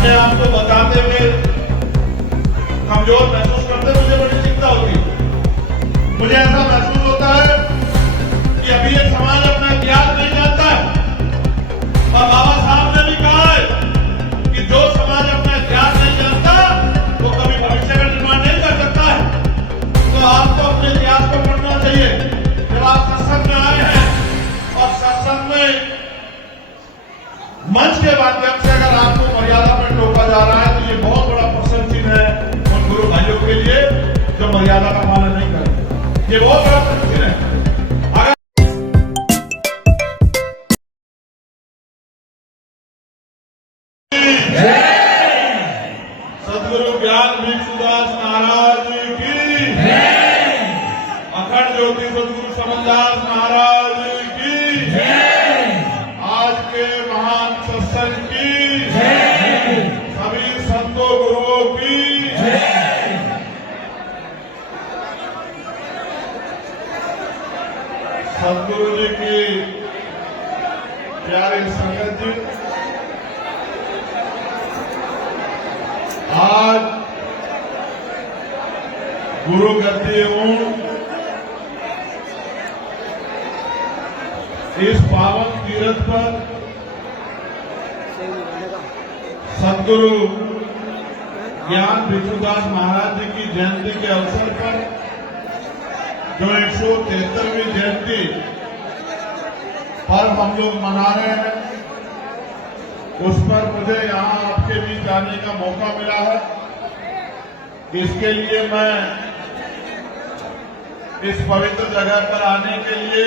अपने आप को बताते हुए कमजोर महसूस करते मुझे बड़ी चिंता होती है। मुझे ऐसा महसूस होता है कि अभी ये समाज अपना इतिहास नहीं जानता है और बाबा साहब ने भी कहा है कि जो समाज अपना इतिहास नहीं जानता वो कभी भविष्य का निर्माण नहीं कर सकता है। तो आपको अपने इतिहास को पढ़ना चाहिए। जब आप सत्संग में आए हैं और सत्संग में मंच के माध्यम से अगर आपको मर्यादा में टोका जा रहा है तो ये बहुत बड़ा प्रशंसनीय है उन गुरु भाइयों के लिए जो मर्यादा का पालन नहीं करते। ये बहुत बड़ा प्रशंसनीय है। सदगुरु ज्ञान भिक्षुदास महाराज की, अखंड ज्योति सदगुरु समनदास महाराज की, आज के महान सत्संग की, सभी संतों गुरुओं की, सदगुरु जी की प्यारे संगत जी, आज गुरु गद्दी हूं इस पावन तीर्थ पर सदगुरु ज्ञान भिक्षुदास महाराज जी की जयंती के अवसर पर जो 173वीं जयंती पर्व हम लोग मना रहे हैं, उस पर मुझे यहाँ आपके बीच आने का मौका मिला है। इसके लिए मैं इस पवित्र जगह पर आने के लिए,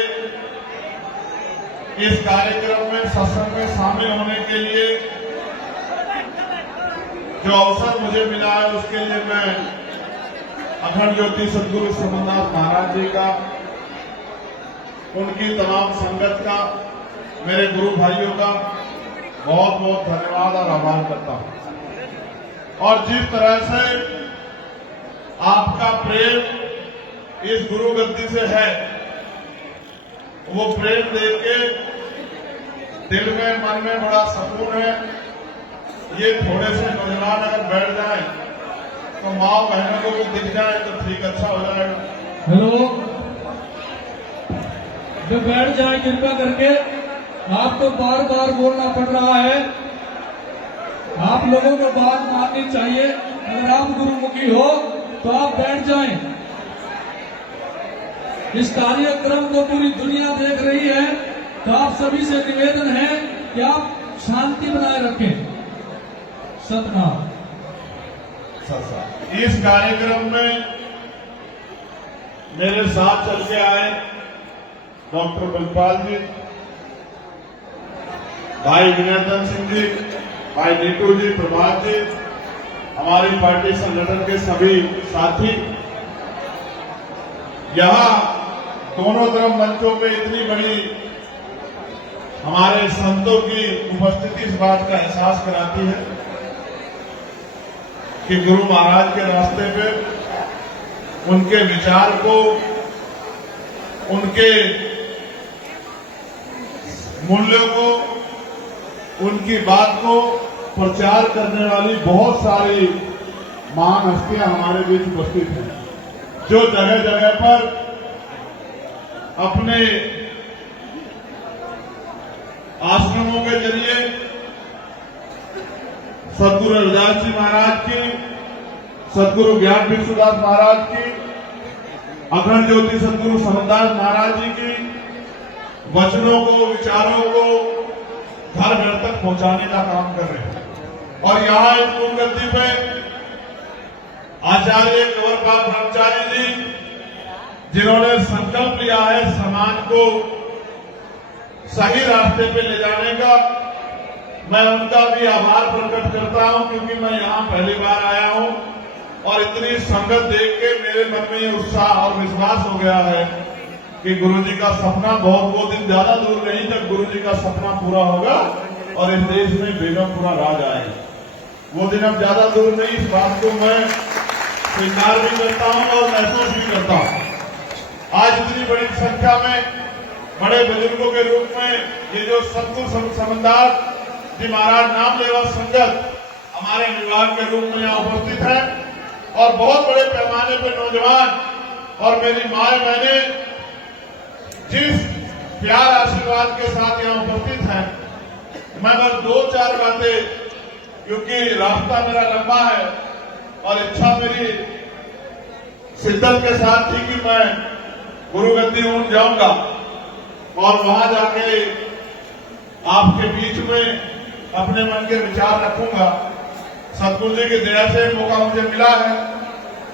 इस कार्यक्रम में सत्संग में शामिल होने के लिए जो अवसर मुझे मिला है, उसके लिए मैं अखंड ज्योति सदगुरु समनदास महाराज जी का, उनकी तमाम संगत का, मेरे गुरु भाइयों का बहुत बहुत धन्यवाद और आभार करता हूं। और जिस तरह से आपका प्रेम इस गुरु गद्दी से है, वो प्रेम देख के दिल में मन में बड़ा सुकून है। ये थोड़े से नौजवान अगर बैठ जाए तो माँ बहनों को भी दिख जाए तो ठीक, अच्छा हो जाएगा। हेलो, जो बैठ जाए कृपा करके, आपको बार बार बोलना पड़ रहा है। आप लोगों को बात माननी चाहिए। अगर आप गुरुमुखी हो तो आप बैठ जाएं। इस कार्यक्रम को पूरी दुनिया देख रही है, तो आप सभी से निवेदन है कि आप शांति बनाए रखें। सतनाम। इस कार्यक्रम में मेरे साथ चल के आए डॉक्टर बलपाल जी, भाई विनयतन सिंह जी, भाई नीटू जी, प्रभात जी, हमारी पार्टी संगठन के सभी साथी। यहां दोनों तरफ मंचों पे इतनी बड़ी हमारे संतों की उपस्थिति इस बात का एहसास कराती है कि गुरु महाराज के रास्ते पे उनके विचार को, उनके मूल्यों को, उनकी बात को प्रचार करने वाली बहुत सारी महान हस्तियां हमारे बीच उपस्थित हैं, जो जगह जगह पर अपने आश्रमों के जरिए सदगुरु रविदास जी महाराज की, सदगुरु ज्ञान भिक्षुदास महाराज की, अखंड ज्योति सदगुरु समनदास महाराज जी की वचनों को, विचारों को घर घर तक पहुंचाने का काम कर रहे हैं। और यहां इस गुरु गद्दी पे आचार्य कंवरपाल ब्रह्मचारी जी, जिन्होंने संकल्प लिया है समाज को सही रास्ते पे ले जाने का, मैं उनका भी आभार प्रकट करता हूं, क्योंकि मैं यहां पहली बार आया हूं और इतनी संगत देख के मेरे मन में ये उत्साह और विश्वास हो गया है कि गुरुजी का सपना वो दिन ज्यादा दूर नहीं जब गुरुजी का सपना पूरा होगा और इस देश में बेगमपुरा राज आएगा। वो दिन अब ज्यादा दूर नहीं, इस बात को मैं स्वीकार भी करता हूं और महसूस भी करता हूं। आज इतनी बड़ी संख्या में बड़े बुजुर्गों के रूप में ये जो सदगुरु समनदास जी महाराज नाम लेवा संगत हमारे विभाग के रूप में यहाँ उपस्थित हैं और बहुत बड़े पैमाने पर नौजवान और मेरी माए बहने जिस प्यार आशीर्वाद के साथ यहाँ उपस्थित हैं, मैं बस 2-4 बातें, क्योंकि रास्ता मेरा लंबा है और इच्छा मेरी शिद्दत के साथ थी कि मैं गुरु गद्दी ऊंट जाऊंगा और वहां जाके आपके बीच में अपने मन के विचार रखूंगा। सतगुरु जी की दया से मौका मुझे मिला है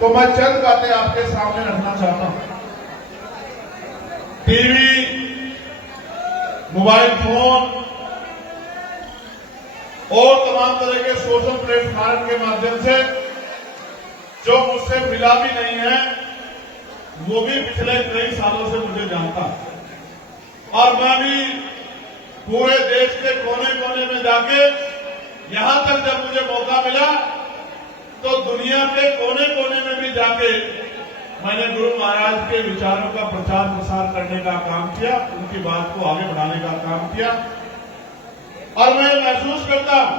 तो मैं चंद बातें आपके सामने रखना चाहता हूं। टीवी, मोबाइल फोन और तमाम तरह के सोशल प्लेटफॉर्म के माध्यम से जो मुझसे मिला भी नहीं है वो भी पिछले कई सालों से मुझे जानता है और मैं भी पूरे देश के कोने कोने में जाके यहां तक जब मुझे मौका मिला तो दुनिया के कोने कोने में भी जाके मैंने गुरु महाराज के विचारों का प्रचार प्रसार करने का काम किया, उनकी बात को आगे बढ़ाने का काम किया। और मैं महसूस करता हूं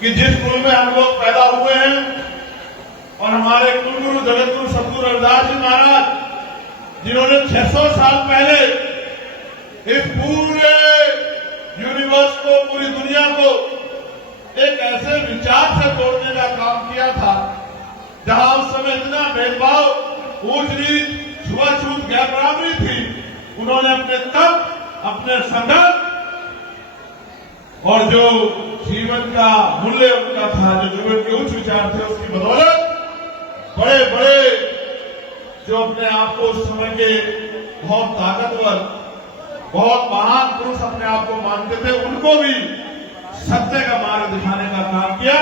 कि जिस कुल में हम लोग पैदा हुए हैं और हमारे कुलगुरु जगतगुरु सतगुरु रविदास जी महाराज जिन्होंने 600 साल पहले इस पूरे यूनिवर्स को, पूरी दुनिया को एक ऐसे विचार से तोड़ने का काम किया था जहां उस समय इतना भेदभाव, ऊंच नीच, छुआछूत, ज्ञान बराबरी थी। उन्होंने अपने तप, अपने संघर्ष और जो जीवन का मूल्य उनका था, जो जीवन के उच्च विचार थे, उसकी बदौलत बड़े बड़े जो अपने आप को उस समय के बहुत ताकतवर, बहुत महान पुरुष अपने आप को मानते थे, उनको भी सत्य का मार्ग दिखाने का काम किया।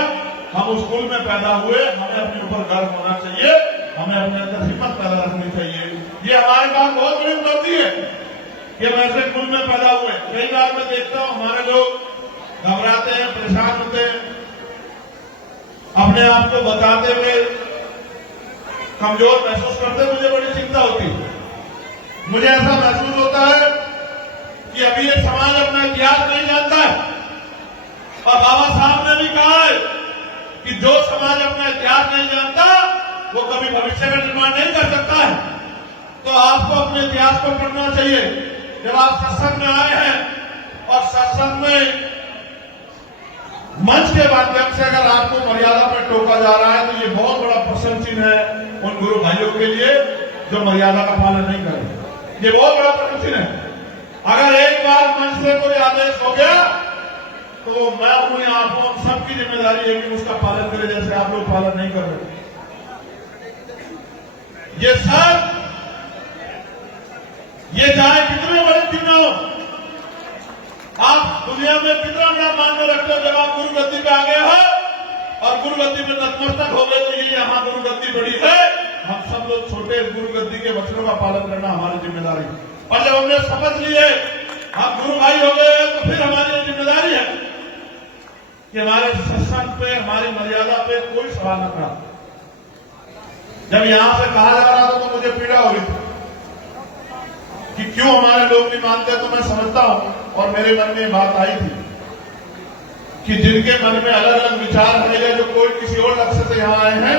हम उस कुल में पैदा हुए, हमें अपने ऊपर गर्व होना चाहिए, हमें अपने अंदर हिम्मत पैदा रखनी चाहिए। ये हमारे पास बहुत बड़ी उपलब्धि है कि हम ऐसे कुल में पैदा हुए। कई बार मैं देखता हूं हमारे लोग घबराते हैं, परेशान होते हैं, अपने आप को बताते हुए कमजोर महसूस करते, मुझे बड़ी चिंता होती है। मुझे ऐसा महसूस होता है कि अभी ये समाज अपना इतिहास नहीं जानता है और बाबा साहब ने भी कहा है कि जो समाज अपना इतिहास नहीं जानता वो कभी भविष्य का निर्माण नहीं कर सकता है। तो आपको अपने इतिहास को पढ़ना चाहिए। जब आप सत्संग में आए हैं और सत्संग में मंच के माध्यम से अगर आपको मर्यादा पर टोका जा रहा है तो ये बहुत बड़ा प्रश्न चिन्ह है उन गुरु भाइयों के लिए जो मर्यादा का पालन नहीं कर रहे। ये बहुत बड़ा प्रश्न चिन्ह है। अगर एक बार मंच से कोई आदेश हो गया तो मैं हूं यहाँ, आप सबकी जिम्मेदारी है कि उसका पालन करें, जैसे आप लोग पालन नहीं कर रहे। ये सब, ये चाहे कितने बड़े क्यों न हो, आप दुनिया में कितना बड़ा मान रखते हो, जब आप गुरु गद्दी पे आ गए हो और गुरु गद्दी पे नतमस्तक हो गए तो ये यहाँ गुरु गद्दी बड़ी है। हम सब लोग छोटे गुरु गद्दी के वचनों का पालन करना हमारी जिम्मेदारी है। और जब हमने समझ लिए हम गुरु भाई हो गए तो फिर हमारी जिम्मेदारी है कि हमारे सत्संग पे, हमारी मर्यादा पे कोई सवाल न करा। जब यहां से कहा जा रहा था तो मुझे पीड़ा हो रही थी कि क्यों हमारे लोग नहीं मानते। तो मैं समझता हूं और मेरे मन में बात आई थी कि जिनके मन में अलग अलग विचार रहेगा, जो कोई किसी और लक्ष्य से यहां आए हैं,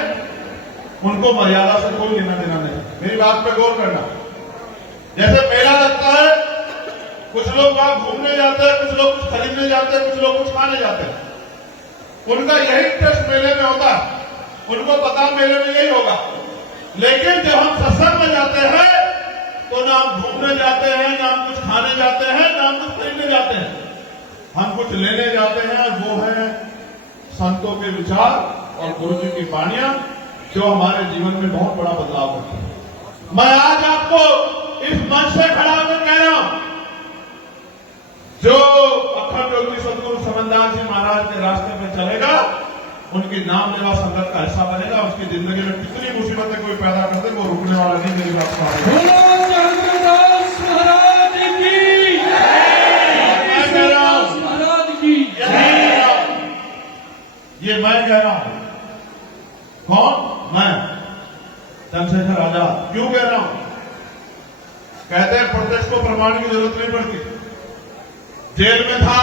उनको मर्यादा से कोई लेना देना नहीं। मेरी बात पे गौर करना। जैसे मेला लगता है, कुछ लोग वहां घूमने जाते हैं, कुछ लोग कुछ खरीदने जाते हैं, कुछ लोग कुछ खाने जाते हैं। उनका यही इंटरेस्ट मेले में होता है, उनको पता मेले में यही होगा। लेकिन जब हम सत्संग में जाते हैं तो ना हम घूमने जाते हैं, ना हम कुछ खाने जाते हैं, ना हम कुछ खरीदने जाते हैं, हम कुछ लेने जाते हैं। वो है संतों के विचार और गुरु जी की वाणियां जो हमारे जीवन में बहुत बड़ा बदलाव करती है। मैं आज आपको इस मंच से खड़ा होकर कह रहा हूं, जो अखंड योगी सतगुरु समनदास जी महाराज के रास्ते में चलेगा, उनकी नाम लेवा संगत का हिस्सा बनेगा। उसकी जिंदगी में कितनी मुसीबतें कोई पैदा करते वो रुकने वाला नहीं। मेरी बात ये मैं कह रहा हूं। कौन? मैं, चंद्रशेखर आजाद। क्यों कह रहा हूं? कहते हैं प्रत्यक्ष को प्रमाण की जरूरत नहीं पड़ती। जेल में था,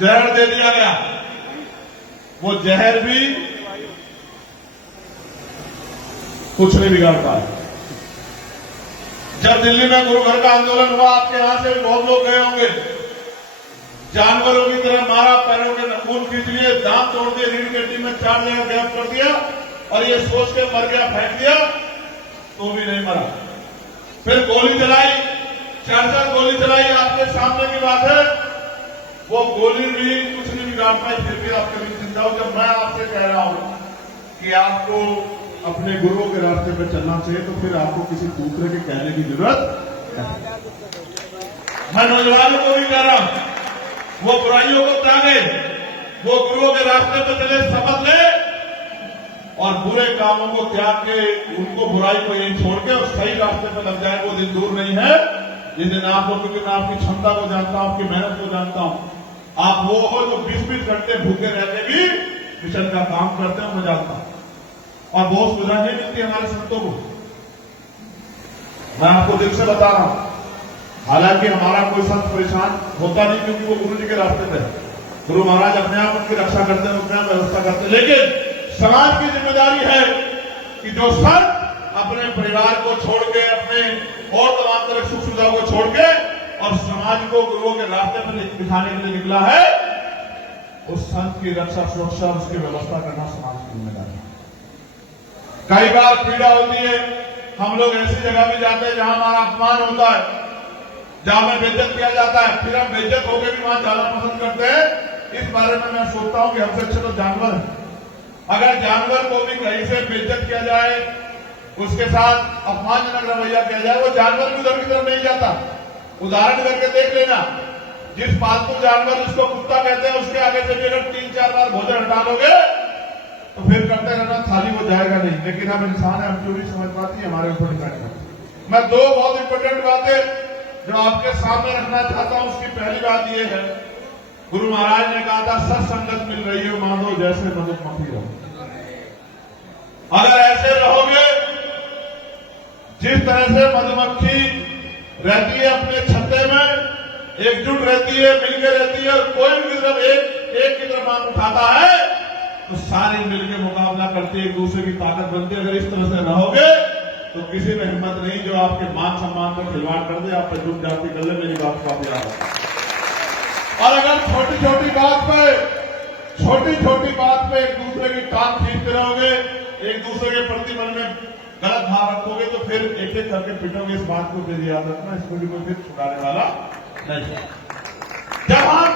जहर दे दिया गया, वो जहर भी कुछ नहीं बिगाड़ पाए। जब दिल्ली में गुरु घर का आंदोलन हुआ, आपके यहां से भी बहुत लोग गए होंगे, जानवरों की तरह मारा, पैरों के नखून खींच लिए, दांत तोड़ दिए, रीढ़ की हड्डी में 4 जगह गैप कर दिया और ये सोच के मर गया, फेंक दिया, तो भी नहीं मरा। फिर गोली चलाई, 4 गोली चलाई, आपके सामने की बात है, वो गोली भी कुछ नहीं बिगाड़ पाई। फिर भी आप कभी चिंता हो, जब मैं आपसे कह रहा हूं कि आपको अपने गुरुओं के रास्ते पर चलना चाहिए, तो फिर आपको किसी दूसरे के कहने की जरूरत नहीं। मैं नौजवानों को भी कह रहा हूं, वो बुराइयों को त्यागे, वो गुरुओं के रास्ते पर चले, शपथ ले और बुरे कामों को त्याग के, उनको बुराई को यही छोड़ के और सही रास्ते पर लग जाए। वो दिन दूर नहीं है जिस दिन आप लोग, क्योंकि मैं आपकी क्षमता को जानता हूं, आपकी मेहनत को जानता हूं, आप वो हो जो 20-20 घंटे भूखे रहते भी मिशन का काम करते हो, मैं जानता हूं। और बहुत सुविधाएं मिलती है हमारे संतों को, मैं आपको दिल से बता रहा हूं। हालांकि हमारा कोई संत परेशान होता नहीं, क्योंकि वो गुरु जी के रास्ते पे, गुरु महाराज अपने आप उनकी रक्षा करते हैं, अपने आप व्यवस्था करते हैं। लेकिन समाज की जिम्मेदारी है कि जो संत अपने परिवार को छोड़ के, अपने और तमाम तरह सुख सुविधाओं को छोड़ के और समाज को गुरुओं के रास्ते पर दिखाने के लिए निकला है, उस संत की रक्षा, सुरक्षा, उसकी व्यवस्था करना समाज की जिम्मेदारी है। कई बार पीड़ा होती है, हम लोग ऐसी जगह भी जाते हैं जहां हमारा अपमान होता है, जहां हमें बेइज्जत किया जाता है, फिर हम बेइज्जत होकर भी वहां जाना पसंद करते हैं। इस बारे में मैं सोचता हूं कि हमसे अच्छे तो जानवर है। अगर जानवर को भी कहीं से बेइज्जत किया जाए, उसके साथ अपमानजनक रवैया किया जाए, वो जानवर भी उधर की तरफ नहीं जाता। उदाहरण करके देख लेना, जिस पालतू जानवर जिसको कुत्ता कहते हैं, उसके आगे से भी अगर 3-4 बार भोजन हटा लोगे तो फिर करते रहना, थाली वो जाएगा नहीं। लेकिन हम इंसान है, हम जो भी समझ पाती है हमारे ऊपर डिपेंड करते। मैं 2 बहुत इंपॉर्टेंट बातें जो आपके सामने रखना चाहता हूं। उसकी पहली बात यह है, गुरु महाराज ने कहा था, सत्संगत मिल रही हो मानो जैसे मधुमक्खी रहो। अगर ऐसे रहोगे, जिस तरह से मधुमक्खी रहती है अपने छत्ते में, एकजुट रहती है, मिलकर रहती है, और कोई भी जब एक की तरफ हाथ उठाता है तो सारी मिलकर मुकाबला करती है, एक दूसरे की ताकत बनती है। अगर इस तरह से रहोगे तो किसी में हिम्मत नहीं जो आपके मान सम्मान पर खिलवाड़ कर दे, आप पर जुट जाती कर ले। मेरी बात को आप याद रखें। और अगर छोटी छोटी बात पे एक दूसरे की टांग खींचते रहोगे, एक दूसरे के प्रति मन में गलत भाव रखोगे, तो फिर एक एक करके पिटोगे। इस बात को फिर याद रखना, इसको भी कोई फिर छुड़ाने वाला नहीं। जब हम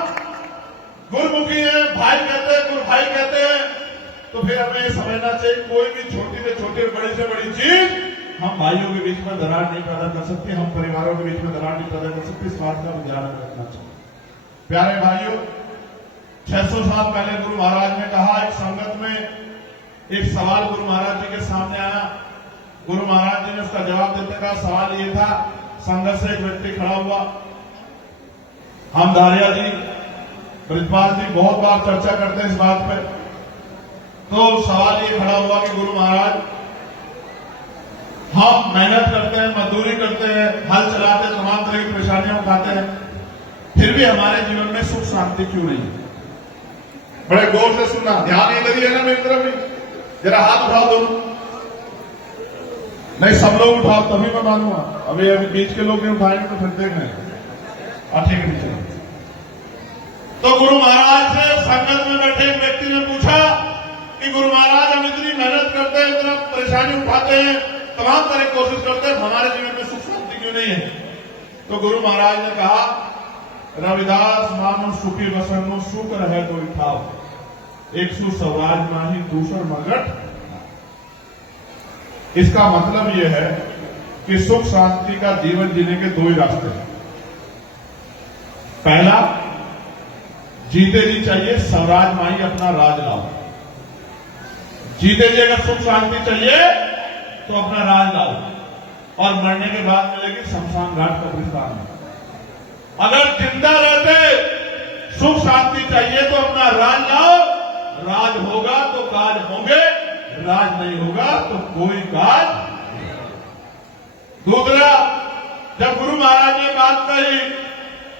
गुरुमुखी है, भाई कहते हैं, गुरु भाई कहते हैं, तो फिर हमें ये समझना चाहिए, कोई भी छोटी से छोटी और बड़ी से बड़ी चीज हम भाइयों के बीच में दरार नहीं पैदा कर सकते, हम परिवारों के बीच में दरार नहीं पैदा कर सकते। इस बात का ध्यान रखना चाहिए। प्यारे भाइयों, 600 साल पहले गुरु महाराज ने कहा, एक संगत में एक सवाल गुरु महाराज जी के सामने आया। गुरु महाराज जी ने उसका जवाब देते का सवाल ये था, संगत से एक व्यक्ति खड़ा हुआ, हम धारिया जी, ब्रजपाल जी बहुत बार चर्चा करते हैं इस बात पे। तो सवाल ये खड़ा हुआ कि गुरु महाराज, हम मेहनत करते हैं, मजदूरी करते हैं, हल चलाते हैं, तमाम तरह की परेशानियां उठाते हैं, फिर भी हमारे जीवन में सुख शांति क्यों नहीं? बड़े गौर से सुनना, ध्यान इधर ही है ना मेरी तरफ भी, जरा हाथ उठाओ दोनों। नहीं, सब लोग उठाओ तभी मैं मानूंगा। अभी बीच के लोग नहीं उठाएंगे तो फिर देख रहे हैं। ठीक है, चलो। तो गुरु महाराज से संगत में बैठे एक व्यक्ति ने पूछा कि गुरु महाराज, हम इतनी मेहनत करते हैं, इतना परेशानी उठाते हैं, तमाम तरह की कोशिश करते हैं, हमारे जीवन में सुख शांति क्यों नहीं है? तो गुरु महाराज ने कहा, रविदास मानो सुखी वसनो सुख रहे तो उठाओ, एक सु स्वराज माही दूसर मगट। इसका मतलब यह है कि सुख शांति का जीवन जीने के 2 ही रास्ते हैं। पहला, जीते जी चाहिए स्वराज माही, अपना राज लाओ। जीते जी अगर सुख शांति चाहिए तो अपना राज लाओ, और मरने के बाद मिलेगी शमशान घाट कब्रिस्तान में। अगर जिंदा रहते सुख शांति चाहिए तो अपना राज लाओ, राज होगा तो काज होंगे, राज नहीं होगा तो कोई काज नहीं। दूसरा, जब गुरु महाराज ने बात कही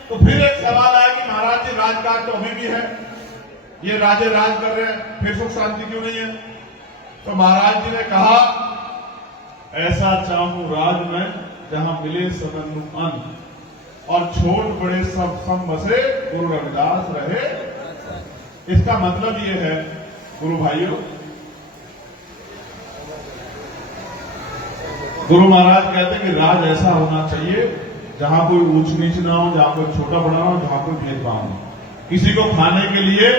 तो फिर एक सवाल आया कि महाराज जी, राजकाज तो अभी भी है, ये राजे राज कर रहे हैं, फिर सुख शांति क्यों नहीं है? तो महाराज जी ने कहा, ऐसा चाहूं राज में जहां मिले सबनु अन्न, और छोट बड़े सब बसे गुरु रविदास रहे। इसका मतलब ये है गुरु भाइयों, गुरु महाराज कहते हैं कि राज ऐसा होना चाहिए जहां कोई ऊंच नीच ना हो, जहां कोई छोटा बड़ा हो, जहां कोई भेदभाव हो। किसी को खाने के लिए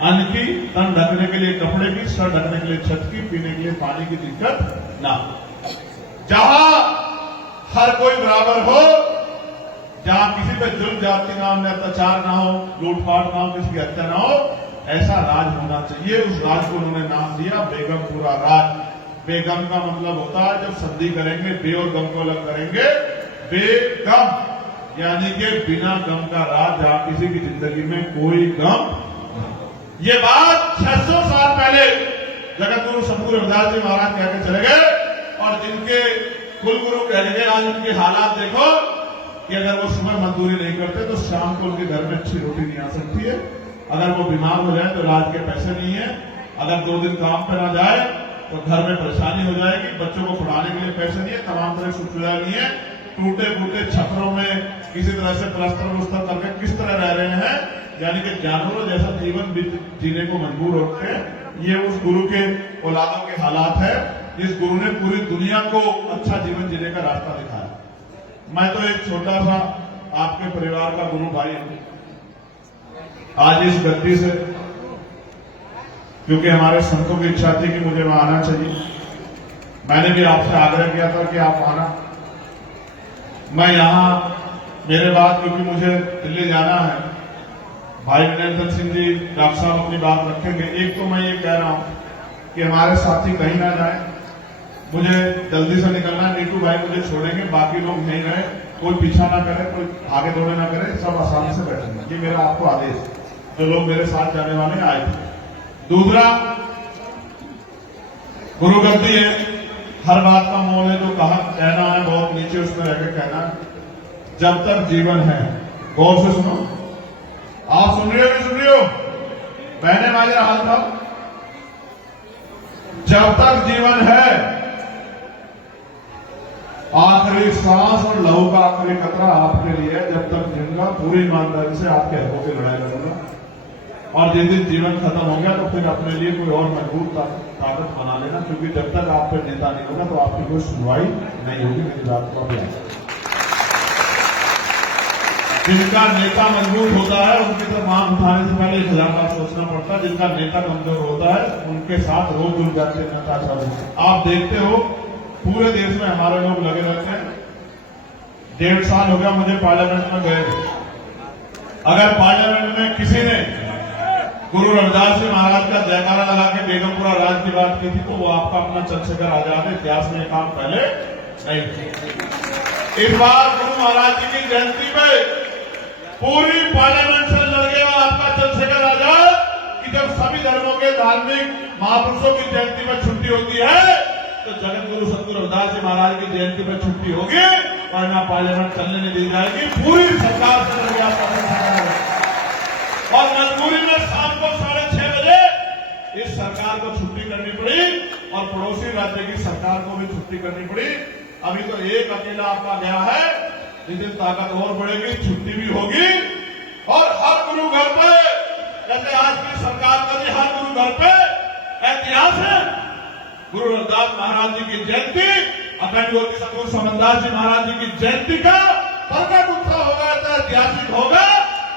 अन्न की, तन ढकने के लिए कपड़े की, सर ढकने के लिए छत की, पीने के लिए पानी की दिक्कत ना। जहां हर कोई बराबर हो, जहां किसी पे जुल्म जाति ना हो, अत्याचार ना हो, लूटपाट ना हो, किसी की हत्या ना हो, ऐसा राज होना चाहिए। उस राज को उन्होंने नाम दिया बेगमपुरा राज। बेगम का मतलब होता है जब संधि करेंगे, बे और गम को अलग करेंगे, बेगम यानी कि बिना गम का राज, जहां किसी की जिंदगी में कोई गम। ये बात 600 साल पहले जगत गुरु सतगुरु रविदास जी महाराज कहकर चले गए, और जिनके कुल गुरु कह गए आज उनके हालात देखो कि अगर वो सुबह मजदूरी नहीं करते तो शाम को उनके घर में अच्छी रोटी नहीं आ सकती है। अगर वो बीमार हो जाए तो इलाज के पैसे नहीं है। अगर 2 दिन काम पे ना जाए तो घर में परेशानी हो जाएगी। बच्चों को पढ़ाने के लिए पैसे नहीं है, तमाम तरह की सुविधा नहीं है। टूटे फूटे छपरों में किसी तरह से प्लास्टर वस्तर करके किस तरह रह रहे हैं, यानी कि जानवरों जैसा जीवन जीने को मजबूर होते हैं। ये उस गुरु के औलादों के हालात है। इस गुरु ने पूरी दुनिया को अच्छा जीवन जीने का रास्ता दिखाया। मैं तो एक छोटा सा आपके परिवार का गुरु भाई हूं। आज इस गद्दी से, क्योंकि हमारे संतों की इच्छा थी कि मुझे वहां आना चाहिए, मैंने भी आपसे आग्रह किया था कि आप आना। मैं यहां मेरे बाद, क्योंकि मुझे दिल्ली जाना है, भाई विनेंद्र सिंह जी डॉक्टर साहब अपनी बात रखेंगे। एक तो मैं ये कह रहा हूं कि हमारे साथी कहीं ना जाए, मुझे जल्दी से निकलना है। नीटू भाई मुझे छोड़ेंगे, बाकी लोग नहीं रहे, कोई पीछा ना करे, कोई आगे दौड़े ना करे, सब आसानी से बैठेंगे। ये मेरा आपको आदेश, जो लोग मेरे साथ जाने वाले आए थे। दूसरा, गुरु गद्दी है, हर बात का मोल है। जो कहा कहना है बहुत नीचे उसमें रहकर कहना है, जब तक जीवन है। गौर से सुनो, आप सुन रहे हो नहीं सुन रहे हो? बहने भाई हाल था, जब तक जीवन है, आखिरी सांस और लहू का आखिरी कतरा आपके लिए है। जब तक जिंदा पूरी ईमानदारी से आपके हकों की लड़ाई लड़ूंगा, और जिस दिन जीवन खत्म हो गया तो फिर अपने लिए कोई और मजबूत ताकत बना लेना, क्योंकि जब तक आप पे नेता नहीं होगा तो आपकी कोई सुनवाई नहीं होगी। मेरी बात को भी जिनका नेता मजबूत होता है उनकी तरफ आंख उठाने से पहले 1000 बार सोचना पड़ता है। जिनका नेता कमजोर होता है उनके साथ रोज जुड़ जाते हैं नेता सब। आप देखते हो पूरे देश में हमारे लोग लगे रहते हैं। 1.5 साल हो गया मुझे पार्लियामेंट में गए। अगर पार्लियामेंट में किसी ने गुरु रविदास जी महाराज का जयकारा लगा के बेगमपुरा राज की बात की थी तो वो आपका अपना चंद्रशेखर आजाद, इतिहास में काम पहले नहीं थी। इस बार गुरु महाराज जी की जयंती में पूरी पार्लियामेंट से लड़ गया आपका चंद्रशेखर आजाद कि जब सभी धर्मों के धार्मिक महापुरुषों की जयंती में छुट्टी होती है तो जगत गुरु सतगुरु रविदास जी महाराज की जयंती में छुट्टी होगी, वरना पार्लियामेंट चलने नहीं दी जाएगी। पूरी सरकार से लड़ गया और मजबूरी में शाम को 6:30 बजे इस सरकार को छुट्टी करनी पड़ी और पड़ोसी राज्य की सरकार को भी छुट्टी करनी पड़ी। अभी तो एक अकेला आपका गया है, जिस दिन ताकत और बढ़ेगी छुट्टी भी होगी। और हर गुरु घर पे, जैसे आज की सरकार का भी हर गुरु घर पे ऐतिहास है। गुरु रविदास महाराज जी की जयंती, अखंड ज्योति सतगुरु समनदास जी महाराज जी की जयंती का प्रकट उत्सव होगा, ऐतिहासिक होगा,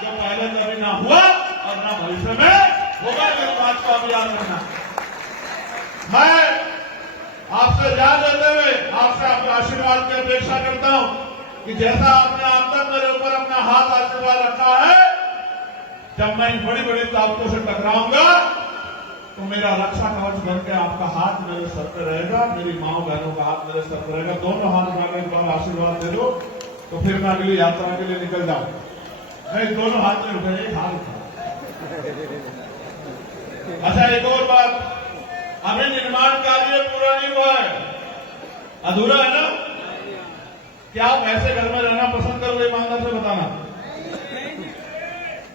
जो पहले कभी ना हुआ और ना भविष्य में होगा। इस बात को अब याद रखना। मैं आपसे जान लेते हुए आपसे आपके आशीर्वाद की अपेक्षा करता हूं कि जैसा आपने आज तक मेरे ऊपर अपना हाथ आशीर्वाद रखा है, जब मैं इन बड़ी बड़ी ताकतों से टकराऊंगा तो मेरा रक्षा कवच बन के आपका हाथ मेरे सर पे रहेगा, मेरी माँ बहनों का हाथ मेरे सर पे रहेगा। दोनों हाथ उठाकर एक बार आशीर्वाद दे दो तो फिर मैं अगली यात्रा के लिए निकल जाऊं। नहीं, दोनों हाथ में उठे, एक हाथ उठा। अच्छा, एक और बात, अभी निर्माण कार्य पूरा नहीं हुआ है, अधूरा है ना? क्या आप ऐसे घर में रहना पसंद करोगे? ईमानदार से बताना।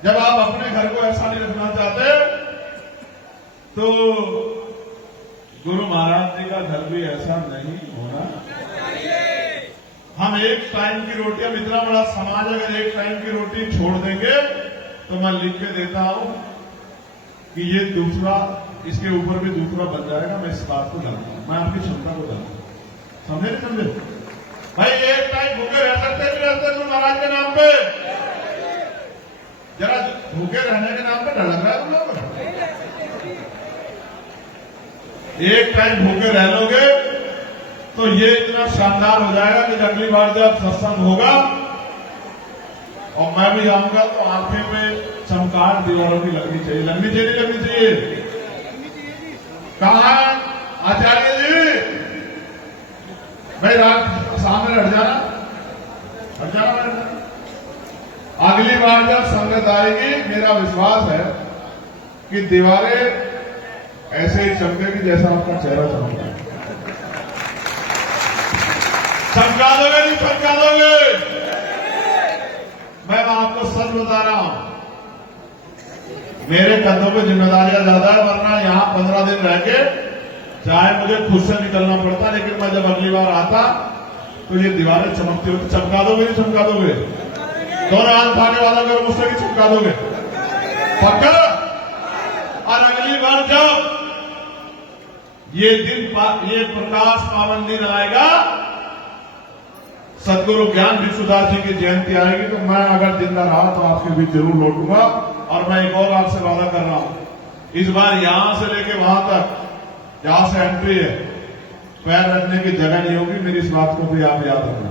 जब आप अपने घर को ऐसा नहीं रखना चाहते तो गुरु महाराज जी का घर भी ऐसा नहीं होना। हम एक टाइम की रोटी, अब इतना बड़ा समाज अगर एक टाइम की रोटी छोड़ देंगे तो मैं लिख के देता हूं कि ये दूसरा, इसके ऊपर भी दूसरा बन जाएगा। मैं इस बात को जानता हूं, मैं आपकी क्षमता को जानता हूं। समझे नहीं समझे भाई? एक टाइम भूखे रह सकते नहीं रहते गुरु महाराज के नाम पे? जरा भूखे रहने के नाम पे डर लग रहा है तुम लोगों को? एक टाइम भूखे रह लोगे तो ये इतना शानदार हो जाएगा कि अगली बार जब सत्संग होगा और मैं भी आऊंगा तो आंखें में चमकार दीवारों की लगनी चाहिए। लगनी चाहिए, लगनी चाहिए। कहा आचार्य जी? भाई रात सामने हट जाना, हट जाना। अगली बार जब संगत आएगी, मेरा विश्वास है कि दीवारें ऐसे ही चमकेगी जैसा आपका चेहरा चमकता है। चमका दोगे नहीं चमका दोगे? मैं आपको सच बता रहा हूं, मेरे कंधों पे जिम्मेदारियां ज्यादा है, वरना यहां 15 दिन रह के चाहे मुझे खुद से निकलना पड़ता, लेकिन मैं जब अगली बार आता तो ये दीवारें चमकती होती। चमका दोगे नहीं चमका दोगे? दोनों हाथ उठाने वाला अगर मुझसे भी चमका दोगे पक्का? और अगली बार जब ये दिन, ये प्रकाश पावन दिन आएगा, सदगुरु ज्ञान भिक्षुदास जी की जयंती आएगी, तो मैं अगर जिंदा रहा तो आपके बीच जरूर लौटूंगा। और मैं एक और आपसे वादा कर रहा हूं, इस बार यहां से लेके वहां तक, जहां से एंट्री है, पैर रखने की जगह नहीं होगी। मेरी इस बात को भी आप याद रखना।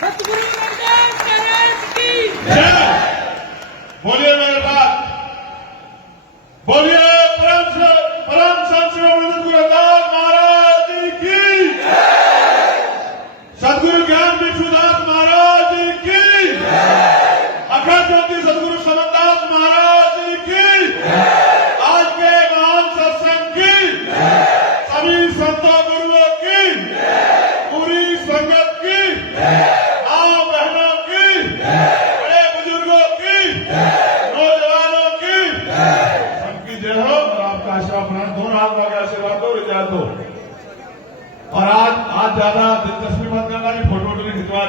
सतगुरु रामदास महाराज की जय। बोलिए मेरे बात, बोलिए परम संत श्री गुरु रविदास महाराज जी की, सदगुरु ज्ञान भिक्षुदास महाराज जी की, अखंड ज्योति सदगुरु समनदास महाराज जी की, आज के महान सत्संग की, सभी संतों गुरुओं की, पूरी संगत की, मां बहनों की, बड़े बुजुर्गों की, नौजवानों की, सबकी जय हो। और आपका आशीर्वाद बना, दोनों हाथ लगा आशीर्वाद दो, विजय दो। और आज ज्यादा दिलचस्पी मत करना कि फोटो खिंचवा